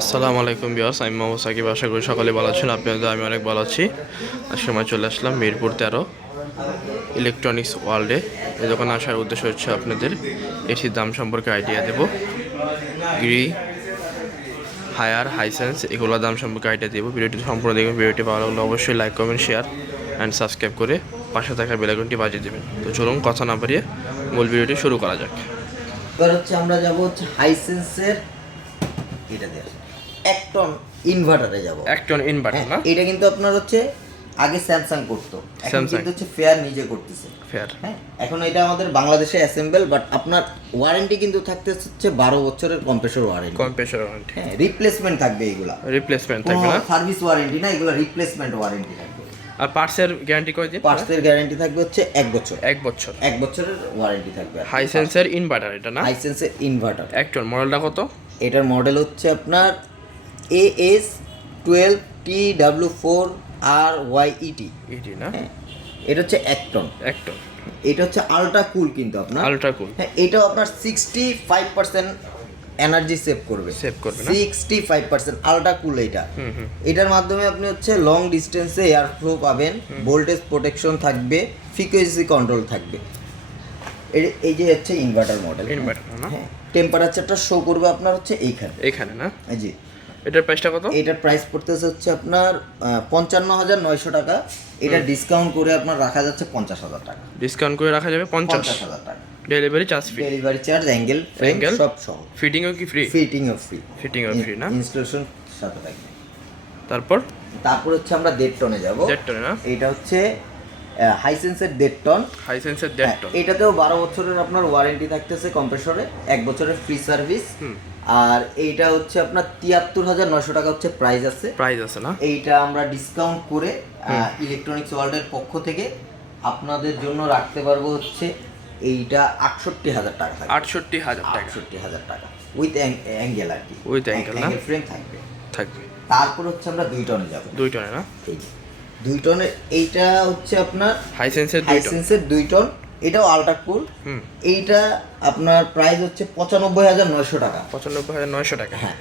আসসালামু আলাইকুম বিয়াস আমি মোহাম্মদ সাকিব। আশা করি সকলে ভালো আছেন আপনাদের আমি অনেক ভালো আছি। সময় চলে আসলাম মিরপুর তেরো ইলেকট্রনিক্স ওয়ার্ল্ডে। এই দোকানে আসার উদ্দেশ্য হচ্ছে আপনাদের এটির দাম সম্পর্কে আইডিয়া দেব। গ্রি হায়ার হাইসেন্স এগুলোর দাম সম্পর্কে আইডিয়া দেবো। ভিডিওটি সম্পূর্ণ দেখবেন, ভিডিওটি ভালো লাগলে অবশ্যই like comment share and subscribe করে পাশে থাকা বেলাইকনটি বাজিয়ে দেবেন। তো চলুন, কথা না বাড়িয়ে মূল ভিডিওটি শুরু করা যাক। এবার হচ্ছে আমরা যাব হাইসেন্সের এটা দিয়ে। একটন ইনভার্টারে যাব। একজন ইনভার্টার না? এটা কিন্তু আপনার হচ্ছে আগে স্যামসাং করতো। এখন কিন্তু হচ্ছে ফেয়ার নিজে করতেছে। ফেয়ার হ্যাঁ এখন এটা আমাদের বাংলাদেশে অ্যাসেম্বল বাট আপনার ওয়ারেন্টি কিন্তু থাকতে হচ্ছে বারো বছরের কম্প্রেসর ওয়ারেন্টি কম্প্রেসার ওয়ারেন্টি হ্যাঁ রিপ্লেসমেন্ট থাকবে এইগুলা রিপ্লেসমেন্ট থাকবে না? সার্ভিস ওয়ারেন্টি না এগুলো রিপ্লেসমেন্ট ওয়ারেন্টি থাকবে। আর পার্টসের গ্যারান্টি কয় দিন পার্টসের গ্যারান্টি থাকবে হচ্ছে এক বছর। এক বছর। এক বছরের ওয়ারেন্টি থাকবে হাইসেন্সের ইনভার্টার এটা না? হাইসেন্সের ইনভার্টার একজন মডেলটা কত? এটার মডেল হচ্ছে আপনার A S twelve T W four R Y E T E T না? হ্যাঁ এটা হচ্ছে একটন একটন এটা হচ্ছে আলট্রা কুল কিন্তু আপনার। আলট্রা কুল হ্যাঁ এটাও আপনার sixty five percent energy save করবে। সেভ করবে sixty five percent ultra cool এটা হুম হুম। এটার মাধ্যমে আপনি হচ্ছে লং ডিস্টেন্সে এয়ার ফ্লো পাবেন ভোল্টেজ প্রোটেকশন থাকবে ফ্রিকোয়েন্সি কন্ট্রোল থাকবে। এই যে হচ্ছে ইনভার্টার মডেল ইনভার্টার না? হ্যাঁ। টেম্পারেচারটা শো করবে আপনার হচ্ছে এইখানে। এখানে না? জি এটার প্রাইসটা কত? এটার প্রাইস পড়তেছে হচ্ছে আপনার পঞ্চান্ন হাজার নয়শো টাকা। এটা ডিসকাউন্ট করে আপনার রাখা যাচ্ছে পঞ্চাশ হাজার টাকা। ডিসকাউন্ট করে রাখা যাবে পঞ্চাশ। হাজার টাকা। Delivery charge free delivery charge angle Angle? সব সহ। ফিটিংও কি ফ্রি ফিটিং ও ফ্রি ফিটিং ও ফ্রি না? ইনস্টলেশন সাথে থাকবে। তারপর? তারপর হচ্ছে আমরা দেড় টনে যাব। দেড় টনে না? এটা হচ্ছে হাইসেন্সের দেড় টন হাইসেন্সের দেড় হ্যাঁ, টন এটাতেও বারো বছরের আপনার ওয়ারেন্টি থাকতেছে কম্প্রেসরে এক বছরের ফ্রি সার্ভিস আর এইটা হচ্ছে আপনার তিয়াত্তর হাজার নয়শো টাকা হচ্ছে প্রাইস আছে। প্রাইস আছে না? এইটা আমরা ডিসকাউন্ট করে ইলেকট্রনিক্স ওয়ার্ল্ডের পক্ষ থেকে আপনাদের জন্য রাখতে পারব হচ্ছে এইটা আটষট্টি হাজার টাকা আটষট্টি হাজার টাকা। আটষট্টি হাজার টাকা। উইথ অ্যাঙ্গেল আর কি। With angle না? ফ্রেম থাকবে। থাকবে। তারপর হচ্ছে আমরা দুই টনে যাব। দুই টনে না? দুই টনের এইটা হচ্ছে আপনার হাইসেন্সের হাইসেন্সের দুই টন এটাও আলট্রা কুল এইটা আপনার প্রাইস হচ্ছে পঁচানব্বই হাজার নয়শো টাকা। পঁচানব্বই হাজার নয়শো টাকা। হ্যাঁ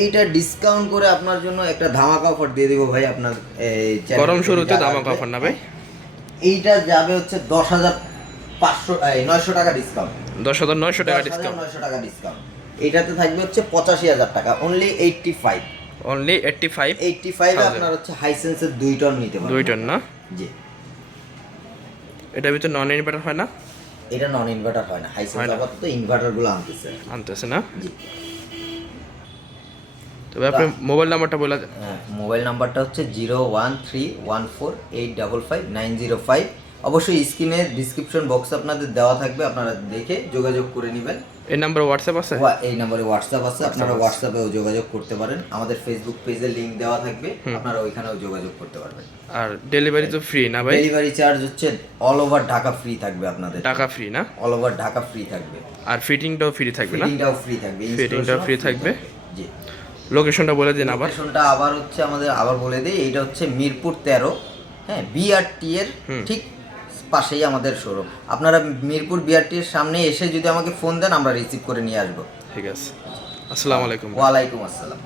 এইটা ডিসকাউন্ট করে আপনার জন্য একটা ধামাকা অফার দিয়ে দিব ভাই আপনার গরম শুরুতে আসবে। অফার না ভাই? এইটা যাবে হচ্ছে দশ হাজার পাঁচশো নয়শো টাকা ডিসকাউন্ট দশ হাজার নয়শো টাকা ডিসকাউন্ট নয়শো টাকা ডিসকাউন্ট এইটাতে থাকবে হচ্ছে পঁচাশি হাজার টাকা only eighty five only eighty five eighty ফাইভে Thousand. আপনার হচ্ছে হাইসেন্সের দুই টন নিতে পারবেন। দুই টন না? জি। এটার ভিতরে নন ইনভার্টার হয় না? এটা নন ইনভার্টার হয় না। হাইসেন্স। আপাতত ইনভার্টারগুলো আনতেছে আনতেছে না? জি। তবে আপনি মোবাইল নাম্বারটা বলে দেন। হ্যাঁ মোবাইল নাম্বারটা হচ্ছে zero one three one four eight double five nine zero five অবশ্যই স্ক্রিনে ডিসক্রিপশন বক্স আপনাদের দেওয়া থাকবে আপনারা দেখে যোগাযোগ করে নেবেন। এই নাম্বার হোয়াটসঅ্যাপ আছে? এই নাম্বারে হোয়াটসঅ্যাপ আছে আপনারা হোয়াটসঅ্যাপেও যোগাযোগ করতে পারেন। আমাদের ফেসবুক পেজে লিংক দেওয়া থাকবে আপনারা ওইখানেও যোগাযোগ করতে পারবেন। আর ডেলিভারি তো ফ্রি না ভাই? ডেলিভারি চার্জ হচ্ছে অল ওভার ঢাকা ফ্রি থাকবে আপনাদের। টাকা ফ্রি না? অল ওভার ঢাকা ফ্রি থাকবে। আর ফিটিংটাও ফ্রি থাকবে না? ফিটিংটাও ফ্রি থাকবে। ফিটিংটাও installation-ও থাকবে? জি। লোকেশনটা বলে দিন আবার। লোকেশনটা আবার হচ্ছে আমাদের আবার বলে দিই এইটা হচ্ছে মিরপুর তেরো হ্যাঁ বিআরটি এর ঠিক পাশেই আমাদের শোরুম আপনারা মিরপুর বিআরটির সামনে এসে যদি আমাকে ফোন দেন আমরা রিসিভ করে নিয়ে আসব। ঠিক আছে। আসসালামু আলাইকুম। ওয়ালাইকুম আসসালাম।